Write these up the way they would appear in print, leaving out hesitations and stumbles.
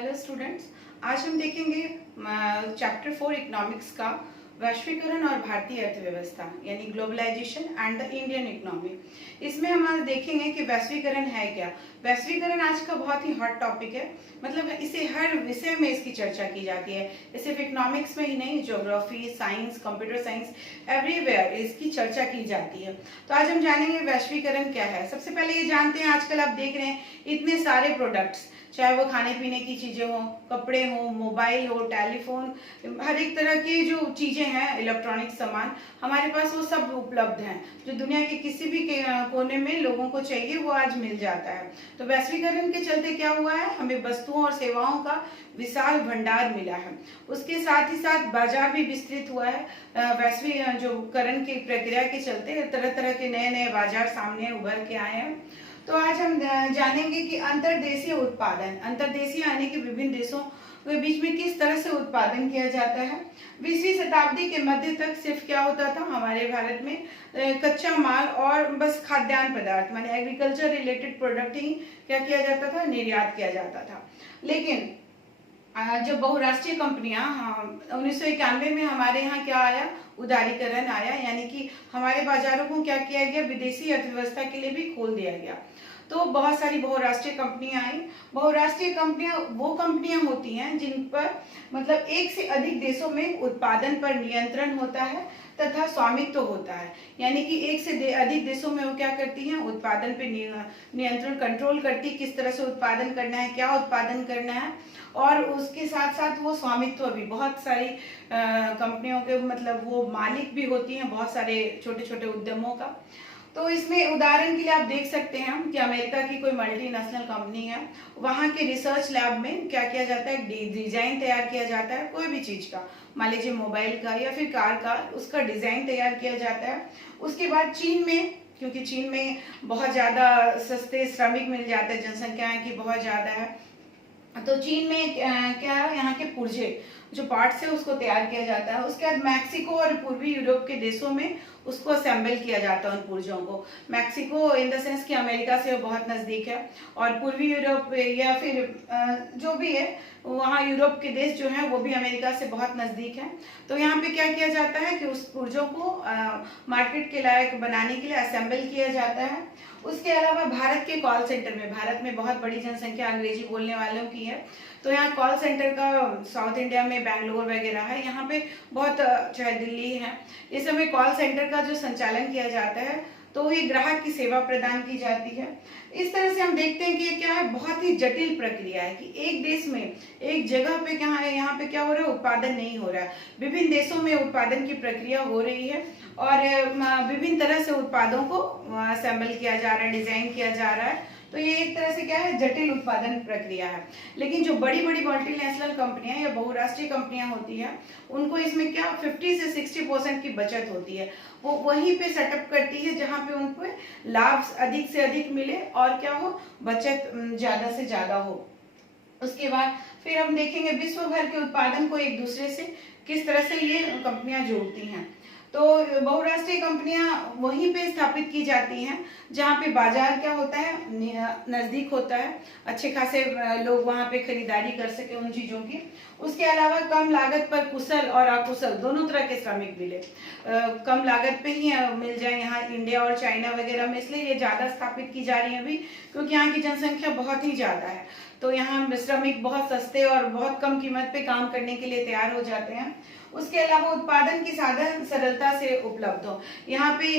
Hello students, आज हम देखेंगे चैप्टर 4 इकोनॉमिक्स का वैश्वीकरण और भारतीय अर्थव्यवस्था यानी globalisation and the Indian economy. इसमें हम आज देखेंगे कि वैश्वीकरण है क्या। वैश्वीकरण आज का बहुत ही हॉट टॉपिक है, मतलब इसे हर विषय में इसकी चर्चा की जाती है। सिर्फ इकोनॉमिक्स में ही नहीं, geography, science, computer science, everywhere इसकी चर्चा की जाती है। तो आज हम जानेंगे वैश्वीकरण क्या है। सबसे पहले ये जानते हैं, आजकल आप देख रहे हैं इतने सारे प्रोडक्ट्स, चाहे वो खाने पीने की चीजें हो, कपड़े हो, मोबाइल हो, टेलीफोन, हर एक तरह की जो चीजें हैं, इलेक्ट्रॉनिक सामान हमारे पास वो सब उपलब्ध हैं। जो दुनिया के किसी भी कोने में लोगों को चाहिए वो आज मिल जाता है। तो वैश्वीकरण के चलते क्या हुआ है, हमें वस्तुओं और सेवाओं का विशाल भंडार मिला है। उसके साथ ही साथ बाजार भी विस्तृत हुआ है। वैश्वीकरण की प्रक्रिया के चलते तरह तरह के नए नए बाजार सामने उभर के आए हैं। तो आज हम जानेंगे कि अंतर्देशीय उत्पादन, अंतर्देशीय यानी कि विभिन्न देशों के बीच में किस तरह से उत्पादन किया जाता है। 20वीं शताब्दी के मध्य तक सिर्फ क्या होता था, हमारे भारत में कच्चा माल और बस खाद्यान्न पदार्थ माने एग्रीकल्चर रिलेटेड प्रोडक्ट ही क्या किया जाता था, निर्यात किया जाता था। लेकिन जब बहुराष्ट्रीय कंपनियां 1991 में हमारे यहाँ क्या आया, उदारीकरण आया, यानी कि हमारे बाजारों को क्या किया गया, विदेशी अर्थव्यवस्था के लिए भी खोल दिया गया। तो बहुत सारी बहुराष्ट्रीय कंपनियां आई। बहुराष्ट्रीय कंपनियां वो कंपनियां होती हैं जिन पर मतलब एक से अधिक देशों में उत्पादन पर नियंत्रण होता है तथा स्वामित्व होता है। यानी कि एक से अधिक देशों में वो क्या करती हैं, उत्पादन पे नियंत्रण, कंट्रोल करती, किस तरह से उत्पादन करना है, क्या उत्पादन करना है। और उसके साथ साथ वो स्वामित्व भी, बहुत सारी कंपनियों के मतलब वो मालिक भी होती हैं बहुत सारे छोटे छोटे उद्यमों का। तो इसमें उदाहरण के लिए आप देख सकते हैं कि अमेरिका की कोई मल्टीनेशनल कंपनी है, वहाँ के रिसर्च लैब में क्या किया जाता है, डिजाइन तैयार किया जाता है कोई भी चीज का, मान लीजिए मोबाइल का या फिर कार का, उसका डिजाइन तैयार किया जाता है। उसके बाद चीन में, क्योंकि चीन में बहुत ज्यादा सस्ते श्रमिक मिल जाते हैं, जनसंख्या की बहुत ज्यादा है, तो चीन में क्या है, यहाँ के पुर्जे जो पार्ट्स है उसको तैयार किया जाता है। उसके बाद मैक्सिको और पूर्वी यूरोप के देशों में उसको असेंबल किया जाता है उन पुर्जों को। मैक्सिको इन द सेंस कि अमेरिका से बहुत नजदीक है, और पूर्वी यूरोप या फिर जो भी है वहाँ यूरोप के देश जो हैं वो भी अमेरिका से बहुत नजदीक है। तो यहाँ पे क्या किया जाता है कि उस पुर्जों को मार्केट के लायक बनाने के लिए असेंबल किया जाता है। उसके अलावा भारत के कॉल सेंटर में, भारत में बहुत बड़ी जनसंख्या अंग्रेजी बोलने वालों की है, तो यहाँ कॉल सेंटर का साउथ इंडिया में बेंगलोर वगैरह है, यहाँ पे बहुत, चाहे दिल्ली है, इस समय कॉल सेंटर का जो संचालन किया जाता है तो ये ग्राहक की सेवा प्रदान की जाती है। इस तरह से हम देखते हैं कि ये क्या है, बहुत ही जटिल प्रक्रिया है कि एक देश में एक जगह पे क्या है, यहाँ पे क्या हो रहा है, उत्पादन नहीं हो रहा है, विभिन्न देशों में उत्पादन की प्रक्रिया हो रही है और विभिन्न तरह से उत्पादों को असेंबल किया जा रहा है, डिजाइन किया जा रहा है। तो ये एक तरह से क्या है, जटिल उत्पादन प्रक्रिया है। लेकिन जो बड़ी बड़ी मल्टीनेशनल कंपनियां या बहुराष्ट्रीय कंपनियां होती हैं, उनको इसमें क्या 50 से 60% की बचत होती है। वो वहीं पे सेटअप करती है जहां पे उनको लाभ अधिक से अधिक मिले और क्या हो, बचत ज्यादा से ज्यादा हो। उसके बाद फिर हम देखेंगे विश्व भर के उत्पादन को एक दूसरे से किस तरह से ये कंपनियां जोड़ती हैं। तो बहुराष्ट्रीय कंपनियां वहीं पे स्थापित की जाती हैं जहाँ पे बाजार क्या होता है, नजदीक होता है, अच्छे खासे लोग वहाँ पे खरीदारी कर सके उन चीजों की। उसके अलावा कम लागत पर कुशल और अकुशल दोनों तरह के श्रमिक मिले, कम लागत पे ही मिल जाए यहाँ इंडिया और चाइना वगैरह में, इसलिए ये ज्यादा स्थापित की जा रही है अभी, क्योंकि यहाँ की जनसंख्या बहुत ही ज्यादा है। तो यहाँ श्रमिक बहुत सस्ते और बहुत कम कीमत पे काम करने के लिए तैयार हो जाते हैं। उसके अलावा उत्पादन की साधन सरलता से उपलब्ध हो, यहाँ पे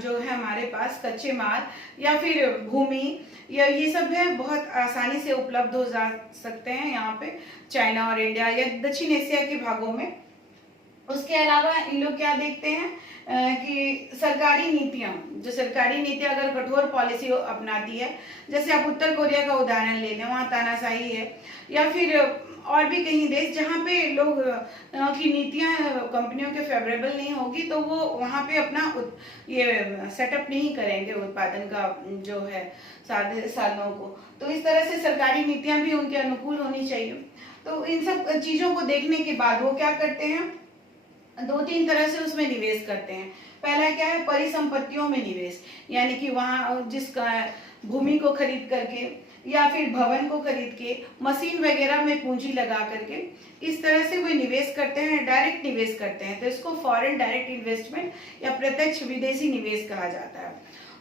जो है हमारे पास कच्चे माल या फिर भूमि या ये सब है बहुत आसानी से उपलब्ध हो जा सकते हैं यहाँ पे चाइना और इंडिया या दक्षिण एशिया के भागों में। उसके अलावा इन लोग क्या देखते हैं कि सरकारी नीतियां, जो सरकारी नीतियां अगर कठोर पॉलिसी अपनाती है, जैसे आप उत्तर कोरिया का उदाहरण ले लें, वहाँ तानाशाही है, या फिर और भी कहीं देश जहाँ पे लोग की नीतियां कंपनियों के फेवरेबल नहीं होगी, तो वो वहाँ पे अपना ये सेटअप नहीं करेंगे उत्पादन का जो है साधनों को। तो इस तरह से सरकारी नीतियां भी उनके अनुकूल होनी चाहिए। तो इन सब चीजों को देखने के बाद वो क्या करते हैं, दो तीन तरह से उसमें निवेश करते हैं। पहला क्या है, परिसंपत्तियों में निवेश, यानी कि वहाँ जिस भूमि को खरीद करके या फिर भवन को खरीद के, मशीन वगैरह में पूंजी लगा करके इस तरह से वो निवेश करते हैं, डायरेक्ट निवेश करते हैं, तो इसको फॉरेन डायरेक्ट इन्वेस्टमेंट या प्रत्यक्ष विदेशी निवेश कहा जाता है।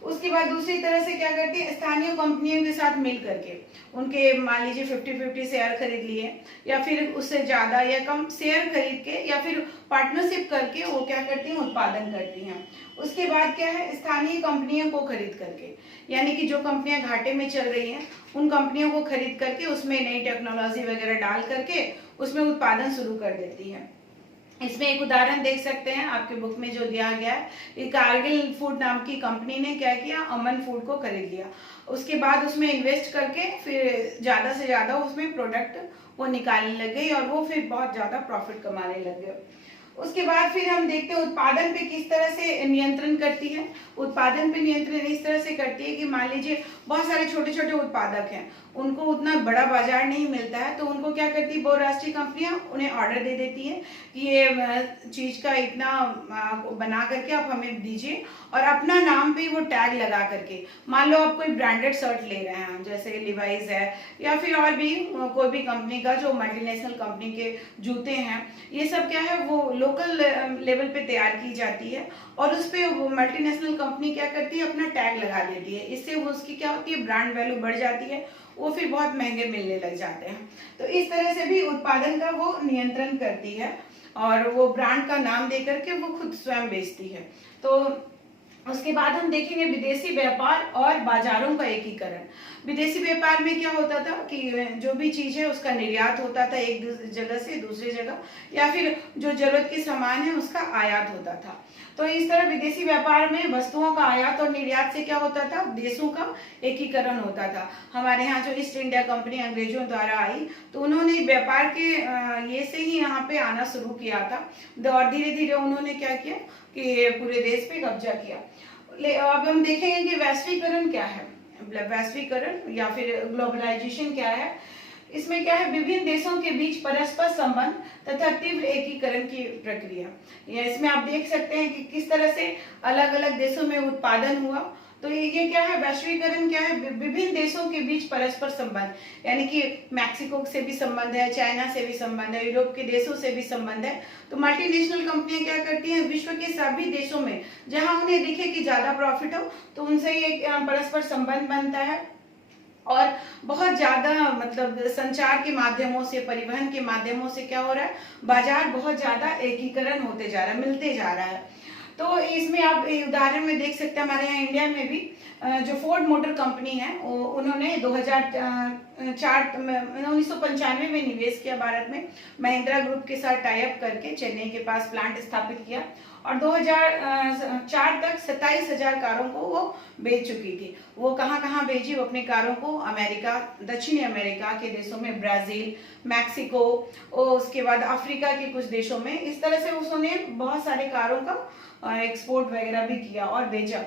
उसके बाद दूसरी तरह से क्या करती है, स्थानीय कंपनियों के साथ मिल करके उनके मान लीजिए 50-50 शेयर खरीद लिए या फिर उससे ज्यादा या कम शेयर खरीद के या फिर पार्टनरशिप करके वो क्या करती हैं, उत्पादन करती हैं। उसके बाद क्या है, स्थानीय कंपनियों को खरीद करके, यानी कि जो कंपनियां घाटे में चल रही हैं उन कंपनियों को खरीद करके उसमें नई टेक्नोलॉजी वगैरह डाल करके उसमें उत्पादन शुरू कर देती है। इसमें एक उदाहरण देख सकते हैं आपके बुक में जो दिया गया है, कारगिल फूड नाम की कंपनी ने क्या किया, अमन फूड को खरीद लिया, उसके बाद उसमें इन्वेस्ट करके फिर ज्यादा से ज्यादा उसमें प्रोडक्ट वो निकालने लग गई और वो फिर बहुत ज्यादा प्रॉफिट कमाने लग गए। उसके बाद फिर हम देखते हैं उत्पादन पे किस तरह से नियंत्रण करती है। उत्पादन पे नियंत्रण इस तरह से करती है कि मान लीजिए बहुत सारे छोटे छोटे उत्पादक हैं, उनको उतना बड़ा बाजार नहीं मिलता है, तो उनको क्या करती है, बहुराष्ट्रीय कंपनियां उन्हें ऑर्डर दे देती हैं कि ये चीज का इतना बना करके आप हमें दीजिए और अपना नाम पे वो टैग लगा करके, मान लो आप कोई ब्रांडेड शर्ट ले रहे हैं जैसे लिवाइज है या फिर और भी कोई भी कंपनी का जो मल्टीनेशनल कंपनी के जूते हैं, ये सब क्या है वो लोकल लेवल पे तैयार की जाती है और उस पे मल्टीनेशनल कंपनी क्या करती है, अपना टैग लगा देती है। इससे वो उसकी क्या होती है, ब्रांड वैल्यू बढ़ जाती है, वो फिर बहुत महंगे मिलने लग जाते हैं। तो इस तरह से भी उत्पादन का वो नियंत्रण करती है और वो ब्रांड का नाम दे करके वो खुद स्वयं बेचती है। तो उसके बाद हम देखेंगे विदेशी व्यापार और बाजारों का एकीकरण। विदेशी व्यापार में क्या होता था कि जो भी चीज है उसका निर्यात होता था एक जगह से दूसरी जगह, या फिर जो जरूरत के सामान है उसका आयात होता था। तो इस तरह विदेशी व्यापार में वस्तुओं का आयात और निर्यात से क्या होता था, देशों का एकीकरण होता था। हमारे यहाँ जो ईस्ट इंडिया कंपनी अंग्रेजों द्वारा आई तो उन्होंने व्यापार के ये से ही यहाँ पे आना शुरू किया था और धीरे धीरे उन्होंने क्या किया कि पूरे देश पे कब्जा किया। अब हम देखेंगे कि वैश्वीकरण क्या है, वैश्वीकरण या फिर ग्लोबलाइजेशन क्या है। इसमें क्या है, विभिन्न देशों के बीच परस्पर संबंध तथा तीव्र एकीकरण की प्रक्रिया। या इसमें आप देख सकते हैं कि किस तरह से अलग अलग देशों में उत्पादन हुआ। तो ये क्या है, वैश्वीकरण क्या है, विभिन्न देशों के बीच परस्पर संबंध, यानी कि मैक्सिको से भी संबंध है, चाइना से भी संबंध है, यूरोप के देशों से भी संबंध है। तो मल्टीनेशनल कंपनियां क्या करती हैं, विश्व के सभी देशों में जहां उन्हें दिखे कि ज्यादा प्रॉफिट हो तो उनसे ये परस्पर संबंध बनता है और बहुत ज्यादा मतलब संचार के माध्यमों से, परिवहन के माध्यमों से क्या हो रहा है, बाजार बहुत ज्यादा एकीकरण होते जा रहा है, मिलते जा रहा है। तो इसमें आप उदाहरण में देख सकते हैं हमारे यहाँ इंडिया में भी जो फोर्ड मोटर कंपनी है उन्होंने 1995 में निवेश किया भारत में, महिंद्रा ग्रुप के साथ टाई अप करके चेन्नई के पास प्लांट स्थापित किया और 2004 तक 27,000 कारों को वो बेच चुकी थी। वो कहाँ कहाँ बेची, वो अपने कारों को अमेरिका, दक्षिणी अमेरिका के देशों में, ब्राजील, मैक्सिको और उसके बाद अफ्रीका के कुछ देशों में, इस तरह से उसने बहुत सारे कारों का एक्सपोर्ट वगैरह भी किया और बेचा।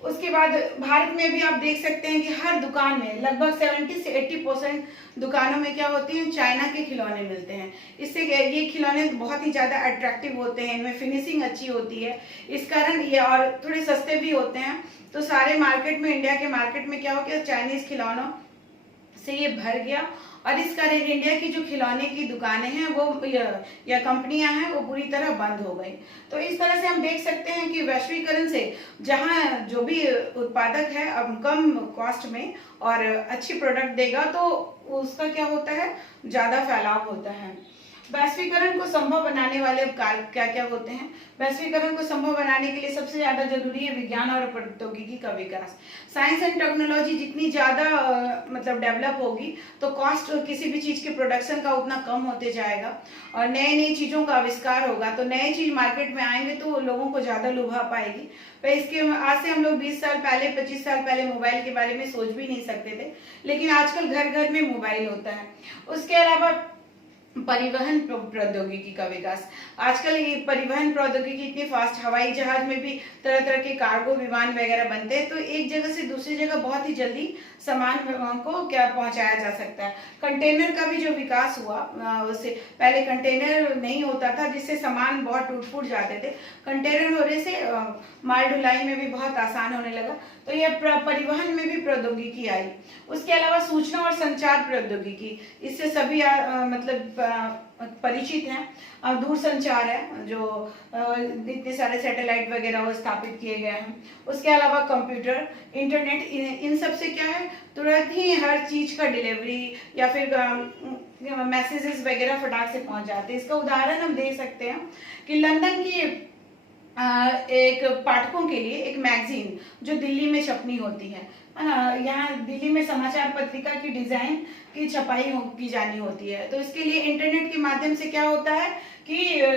उसके बाद भारत में भी आप देख सकते हैं कि हर दुकान में लगभग 70 से 80% दुकानों में क्या होते हैं, चाइना के खिलौने मिलते हैं। इससे ये खिलौने बहुत ही ज्यादा अट्रैक्टिव होते हैं, इनमें फिनिशिंग अच्छी होती है, इस कारण ये और थोड़े सस्ते भी होते हैं। तो सारे मार्केट में, इंडिया के मार्केट में क्या हो गया, चाइनीज खिलौनों से ये भर गया और इस कारण इंडिया की जो खिलौने की दुकानें हैं वो या कंपनियां हैं वो पूरी तरह बंद हो गई। तो इस तरह से हम देख सकते हैं कि वैश्वीकरण से जहां जो भी उत्पादक है अब कम कॉस्ट में और अच्छी प्रोडक्ट देगा तो उसका क्या होता है, ज्यादा फैलाव होता है। वैश्वीकरण को संभव बनाने वाले कार्य क्या क्या होते हैं। वैश्वीकरण को संभव बनाने के लिए सबसे ज्यादा जरूरी है विज्ञान और प्रौद्योगिकी का विकास। साइंस एंड टेक्नोलॉजी जितनी ज्यादा मतलब डेवलप होगी तो कॉस्ट किसी भी चीज के प्रोडक्शन का उतना कम होते जाएगा और नई नई चीजों का आविष्कार होगा। तो नए चीज मार्केट में आएंगे तो लोगों को ज्यादा लुभा पाएगी। तो इसके आज से हम लोग 20 साल पहले, 25 साल पहले मोबाइल के बारे में सोच भी नहीं सकते थे, लेकिन आजकल घर घर में मोबाइल होता है। उसके अलावा परिवहन प्रौद्योगिकी का विकास। आजकल ये परिवहन प्रौद्योगिकी इतनी फास्ट, हवाई जहाज में भी तरह तरह के कार्गो विमान वगैरह बनते हैं, तो एक जगह से दूसरी जगह बहुत ही जल्दी सामान को क्या पहुंचाया जा सकता है। कंटेनर का भी जो विकास हुआ, उससे पहले कंटेनर नहीं होता था, जिससे सामान बहुत टूट फूट जाते थे। कंटेनर होने से माल ढुलाई में भी बहुत आसान होने लगा। तो यह परिवहन में भी प्रौद्योगिकी आई। उसके अलावा सूचना और संचार प्रौद्योगिकी, इससे सभी मतलब परिचित हैं। दूर संचार है, जो इतने सारे सैटेलाइट वगैरह वो स्थापित किए गए हैं। उसके अलावा कंप्यूटर, इंटरनेट, इन सब से क्या है, तुरंत ही हर चीज का डिलीवरी या फिर मैसेजेस वगैरह फटाक से पहुंच जाते हैं। इसका उदाहरण हम दे सकते हैं कि लंदन की एक पाठकों के लिए एक मैगजीन जो दिल्ली में छपनी होती है ना, यहाँ दिल्ली में समाचार पत्रिका की डिजाइन की छपाई की जानी होती है। तो इसके लिए इंटरनेट के माध्यम से क्या होता है कि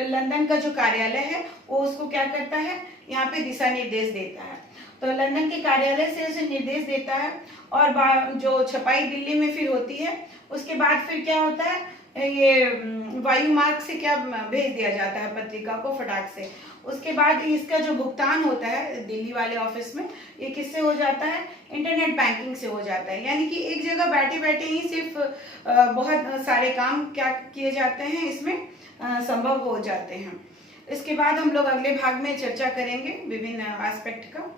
लंदन का जो कार्यालय है वो उसको क्या करता है, यहाँ पे दिशा निर्देश देता है। तो लंदन के कार्यालय से उसे निर्देश देता है और जो छपाई दिल्ली में फिर होती है, उसके बाद फिर क्या होता है, ये वायु मार्ग से क्या भेज दिया जाता है पत्रिका को फटाक से। उसके बाद इसका जो भुगतान होता है दिल्ली वाले ऑफिस में, ये किससे हो जाता है, इंटरनेट बैंकिंग से हो जाता है। यानी कि एक जगह बैठे बैठे ही सिर्फ बहुत सारे काम क्या किए जाते हैं, इसमें संभव हो जाते हैं। इसके बाद हम लोग अगले भाग में चर्चा करेंगे विभिन्न एस्पेक्ट का।